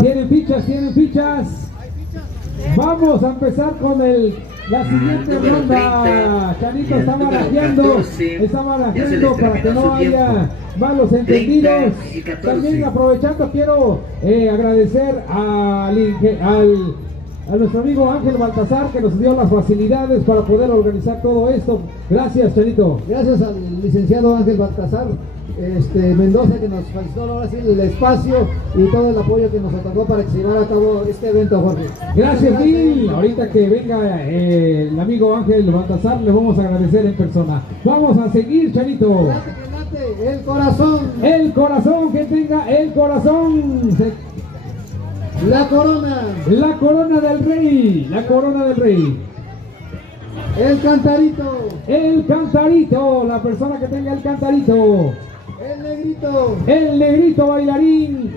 Tienen fichas, tienen fichas. Vamos a empezar con la siguiente ronda. Chanito está barajeando para que no haya malos entendidos. También aprovechando quiero agradecer a nuestro amigo Ángel Baltasar, que nos dio las facilidades para poder organizar todo esto. Gracias, Chanito. Gracias al licenciado Ángel Baltasar Mendoza, que nos facilitó ahora sí el espacio y todo el apoyo que nos otorgó para que se llevara a cabo este evento, Jorge. Gracias, Gil. Ahorita que venga el amigo Ángel Baltasar, le vamos a agradecer en persona. Vamos a seguir, Chanito. El corazón. El corazón, que tenga el corazón. La corona. La corona del rey. La corona del rey. El cantarito. El cantarito. La persona que tenga el cantarito. El negrito. El negrito bailarín.